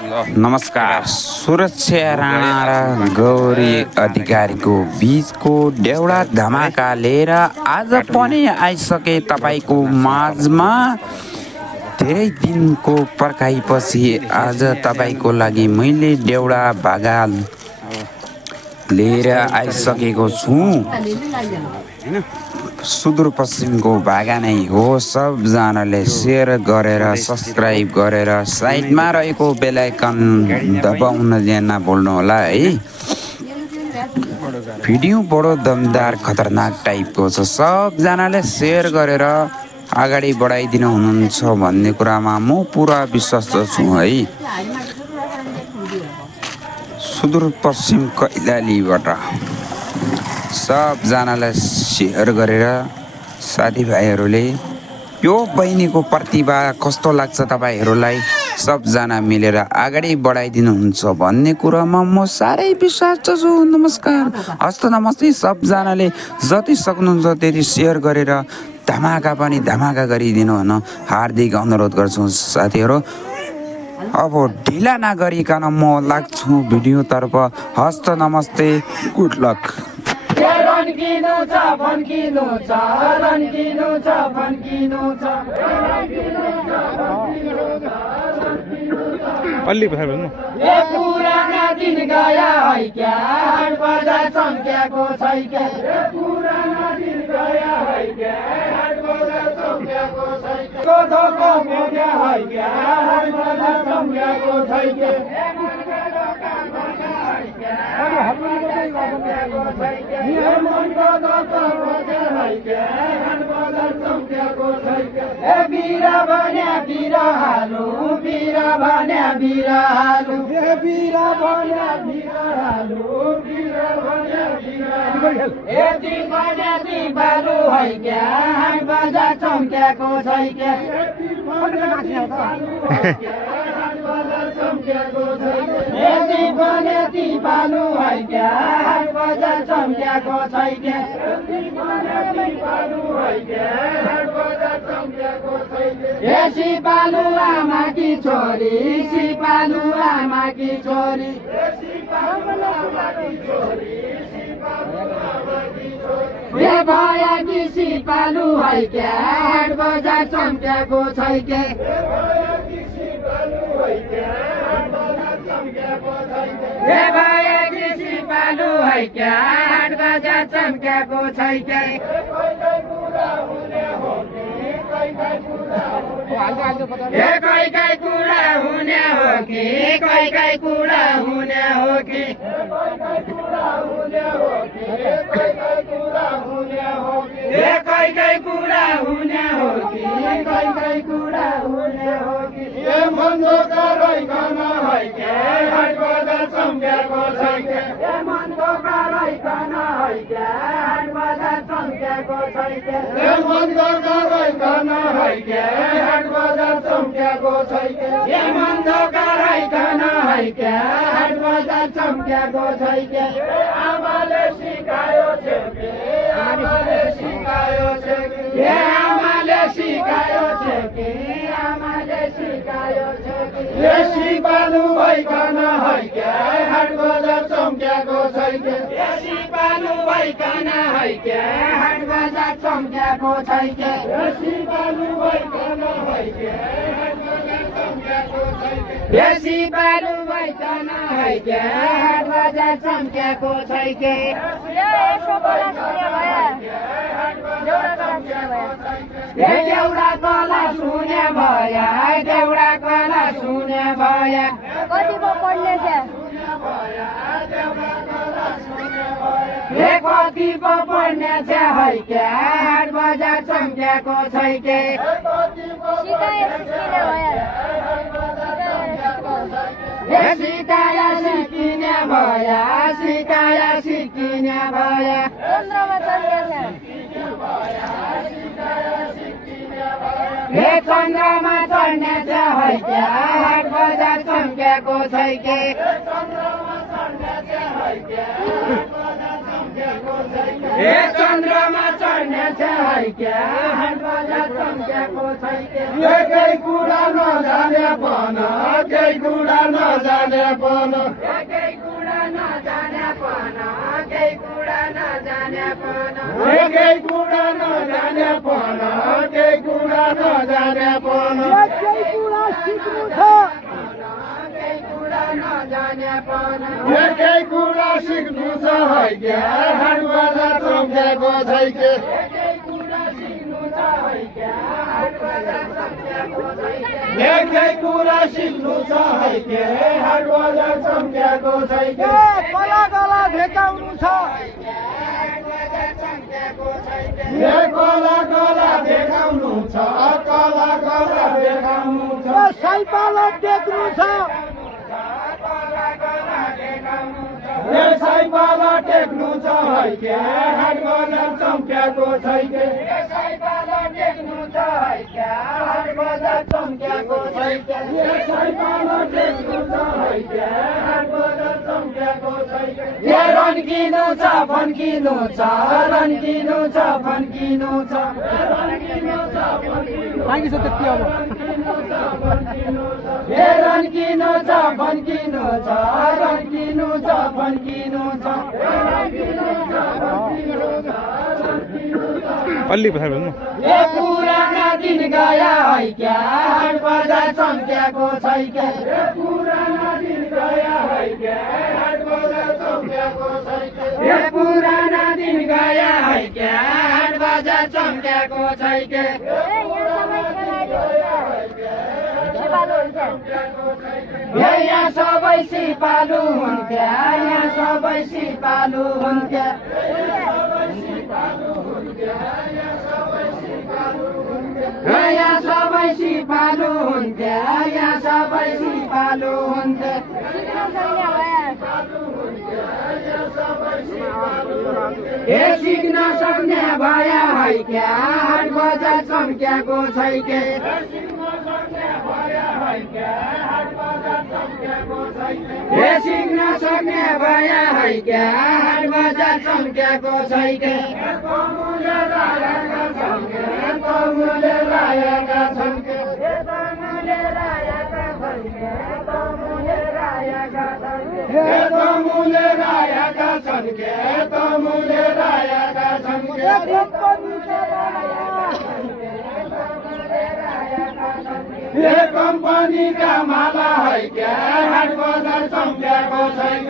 नमस्कार। सुरक्षा राणा र गौरी अधिकारीको बीचको देउडा धमाका लिएर आज पनि आइसके तपाईँको माझमा। धेरै दिनको पर्खाइपछि आज तपाईँको लागि मैले देउडा भागा लिएर आइसकेको छु। सुदूरपश्चिमको भागा नै हो। सबजनाले सेयर गरेर सब्सक्राइब गरेर साइडमा रहेको बेल आइकन दबाउन नभुल्नु होला है। भिडियो बडो दमदार खतरनाक टाइपको छ। सबजनाले सेयर गरेर अगाडि बढाइदिनु हुनुहुन्छ भन्ने कुरामा म पुरा विश्वास छु है। सुदूरपश्चिम कैलालीबाट सबजनालाई सेयर गरेर साथीभाइहरूले यो बहिनीको प्रतिभा कस्तो लाग्छ तपाईँहरूलाई सबजना मिलेर अगाडि बढाइदिनुहुन्छ भन्ने कुरामा म साह्रै विश्वास छु। नमस्कार, हस्त नमस्ते। सबजनाले जति सक्नुहुन्छ त्यति सेयर गरेर धमाका पनि धमाका गरिदिनु भन हार्दिक अनुरोध गर्छु साथीहरू। अब ढिला नगरिकन म लाग्छु भिडियोतर्फ। हस्त नमस्ते, गुड लक। अलि भए भन्नु ए पुराना दिन गया है क्या हाट बजार चम्क्याको छै क्या। ए पुराना दिन गया है क्या हाट बजार चम्क्याको छै क्या। कोदोको भोग्या है क्या हाट बजार चम्क्याको छै क्या। ए मनको दोको भोग्या है क्या हाट बजार चम्क्याको छै क्या। ए बिरा भन्या बिरा हालु बिरा भन्या बिरा हालु ए बिरा भन्या बिरा हालु बिरा भन्या बिरा हालु। यति भन्या ती बालु है क्या हाट बजार चम्क्याको छै क्या। यति भन्या ती बालु है क्या हाट बजार चम्क्याको छै क्या। यति भन्या ती बालु है क्या हाट बजार चम्क्याको छै क्या। यति भन्या ती बालु है क्या हाट बजार चम्क्याको छै क्या। ए सिपालु आमाकी छोरी सिपालु आमाकी छोरी सिपालु आमाकी छोरी ए भया कि सिपालु है क्या हाट बजार चम्क्याको छै क्या। ए भया कि सिपालु है क्या हाट बजार चम्क्याको छै क्या। ए कोही कोही कुरा हुने हो कि कोही कोही कुरा हुने हो कि ए कोही कोही कुरा हुने हो कि कोही कोही कुरा हुने हो कि। ए मन्दो कराइकन है क्या हाट बजार चम्क्याको छै क्या। ए मन्दो कराइकन है क्या हाट बजार चम्क्याको छै क्या। ए मन्दो कराइकन है क्या हाट बजार चम्क्याको छै क्या। ए मन्दो कराइकन है क्या हाट बजार चम्क्याको छै क्या। आमाले सिकायो छ के आमाले सिकायो छ के ए आमाले सिकायो छ के आमाले सिकायो छ के। ए सिपालु भइकन है क्या हाट बजार चम्क्याको छै क्या। ए सिपालु भइकन है क्या हाट बजार चम्क्याको छै क्या। ए सिपालु भइकन है क्या हाट बजार चम्क्याको छै क्या। ए सिपालु भइकन है क्या हाट बजार चम्क्याको छै क्या। ए देउडा कला सुने भया देउडा कला सुने भया कति पो पढ्ने छ ए कति पो पढ्ने छ है क्या हाट बजार चम्क्याको छै क्या। ए सिकाया सिकिने भया सिकाया सिकिने भया ए चन्द्रमा चढ्ने छ है क्या हाट बजार चम्क्याको छै क्या। हे चन्द्रमा चढ्ने छ है क्या हाट बजार चम्क्याको छैन एकै कुरा नजाने पन केही कुरा नजाने पन एकै कुरा नजाने पन केही कुरा नजाने पन एकै कुरा नजाने पन केही कुरा नजाने पन एकै कुरा सिक्नु छ एकै कुरा सिक्नु छ है क्या हाट बजार चम्क्याको छैन एकै कुरा सिक्नु छ है क्या हाट बजार चम्क्याको छैन कला कला देखाउनु छ कला कला देखाउनु छ कला कला देखाउनु छ साइपाला टेक्नु छ साइपाला टेक्नु छ है के हाट बजार चम्क्याको छैन साइपाला टेक्नु छ है के हाट बजार चम्क्याको छैन साइपाला टेक्नु छ है के हाट बजार चम्क्याको छैन रन्किनु छ फन्किनु छ रन्किनु छ फन्किनु छ मागिस त्यति अब हे रन्किनु छ फन्किनु छ रन्किनु छ फन्किनु छ अलि पछाडि भन्नु ए पुराना दिन गया है क्या हाट बजार चम्क्याको छैन क्या पुराना दिन गया है क्या हाट बजार चम्क्याको छैन ए पुराना दिन गया है क्या हाट बजार चम्क्याको छैन यहाँ सबै सिपालु हुन्थ्या यहाँ सबै सिपालु हुन्थ्या यहाँ सबै सिपालु हुन्थ्या यहाँ सबै सिपालु हुन्थ्या हे सिक्न सक्ने भया है क्या हाट बजार चम्क्याको छैन हे सिक्न सक्ने भया है क्या हाट बजार चम्क्याको छैन तमुले रायका छन् तमुले रायका छन् के तमुले रायका छन् के कम्पनीका माला है क्या हाट बजार चम्क्याको छैन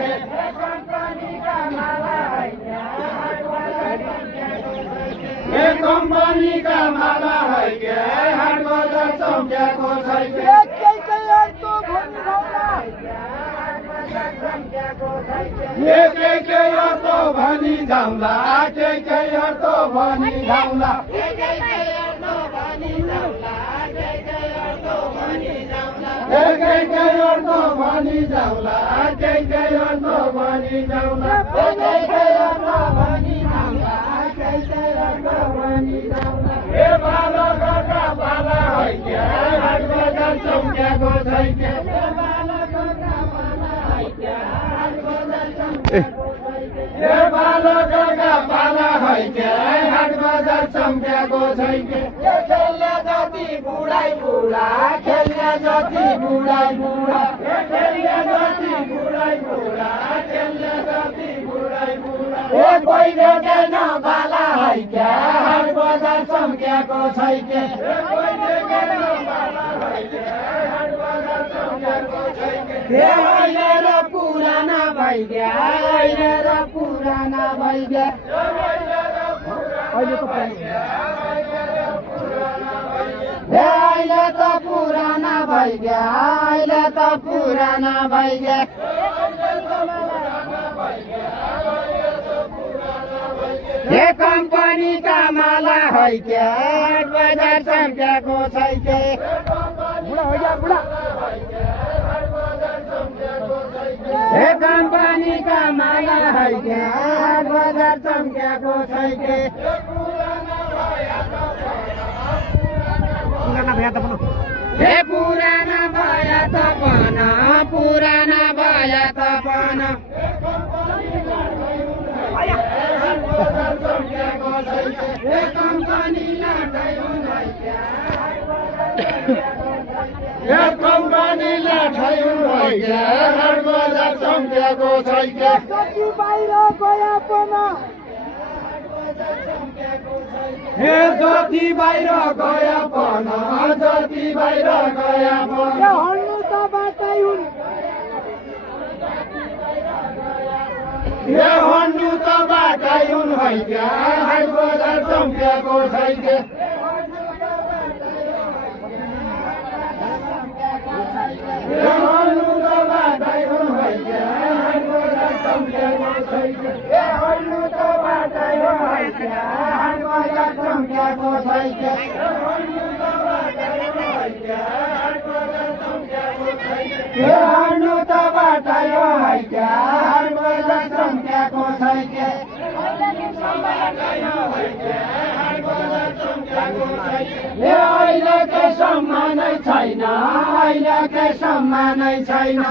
हे कम्पनीका माला है क्या हाट बजार चम्क्याको छैन एकै अर्थ भनी जाउँला एकै अर्थ भनी जाउँला एकै अर्थ भनी जाउँला एकै अर्थ भनी जाउँला ए बालकका बाला है क्या हाट बजार चम्क्याको छैन ए बालकका बाला है क्या हाट बजार चम्क्याको छैन खेल्ने जति बुढाइ बुढा खेल्ने जति बुढाइ बुढा खेल्ने जति बुढाइ बुढा खेल्ने जति बुढाइ बुढा ए कोही देख्दैन बाला है क्या हाट बजार चम्क्याको छैन अहिले र पुराना भइग्या अहिले र पुराना भइग्या अहिले त पुराना भइग्या अहिले त पुराना भइग्या हे कम्पनीका माला है क्या हाट बजार चम्क्याको छैन हे कम्पनीका माला है क्या हाट बजार चम्क्याको छैन हे पुराना भया तपन पुराना भया तपन पनि लाठाइ हुन् हैके हाट बजार चम्केको छैके जति बाहिर गए पनि हे जति बाहिर गए पनि जति बाहिर गए पनि हन्नु त बाटै हुन् हे हन्नु त बाटै हुन् हैके हाट बजार चम्केको छैके हे हन्नु त बाटै हुन् हैके हाट बजार चम्केको छैके हे हन्नु त बाटै हुन् हैके हाट बजार चम्केको छैके हे हन्नु त बाटै हुन् हैके हाट बजार चम्केको छैके हे अहिलेकै सम्मानै छैन अहिलेकै सम्मानै छैन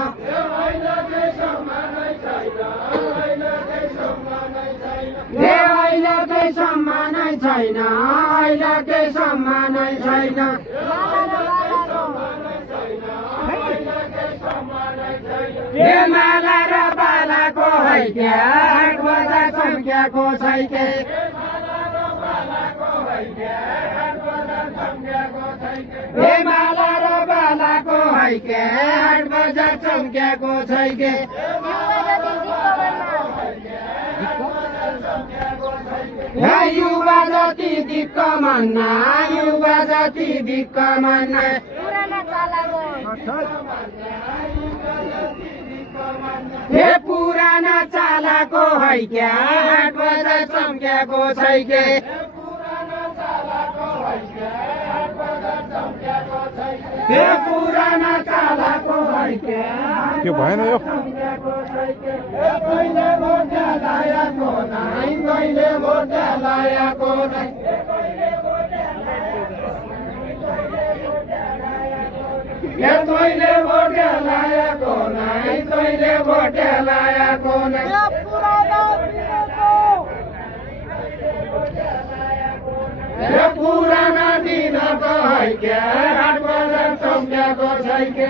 हे अहिलेकै सम्मानै छैन अहिलेकै सम्मानै छैन हे माला र बालाको हैके हाट बजार चम्केको छैके हे माला र बालाको हैके हाट बजार चम्केको छैके हे युवा जति दिक्क मन्ना युवा जति दिक्क मन्ना पुराना चालाको हे पुराना चालाको हैके हाट बजार चम्केको छैके हे पुराना चालाको हैके के भएन यो कहिले भोटे लाएको नै कहिले भोटे लाएको नै हे कहिले भोटे लाएको नै कहिले भोटे लाएको नै पुराना दिनको हे पुराना दिनको हैके हाट बजार चम्केको छैके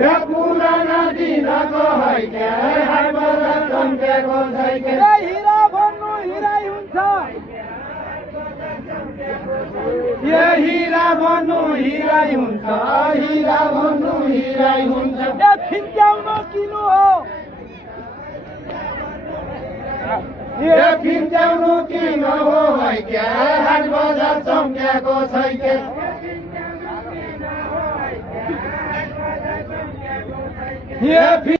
हे पुराना दिनको हैके हाट बजार चम्केको छैके हिरा भन्नु हिरै हुन्छ हे हिरा भन्नु हिरै हुन्छ हिरा भन्नु हिरै हुन्छ ए फिन्क्याउनु किनु हो हे फिन्क्याउनु किन हो हैके हाट बजार चम्केको छैके हे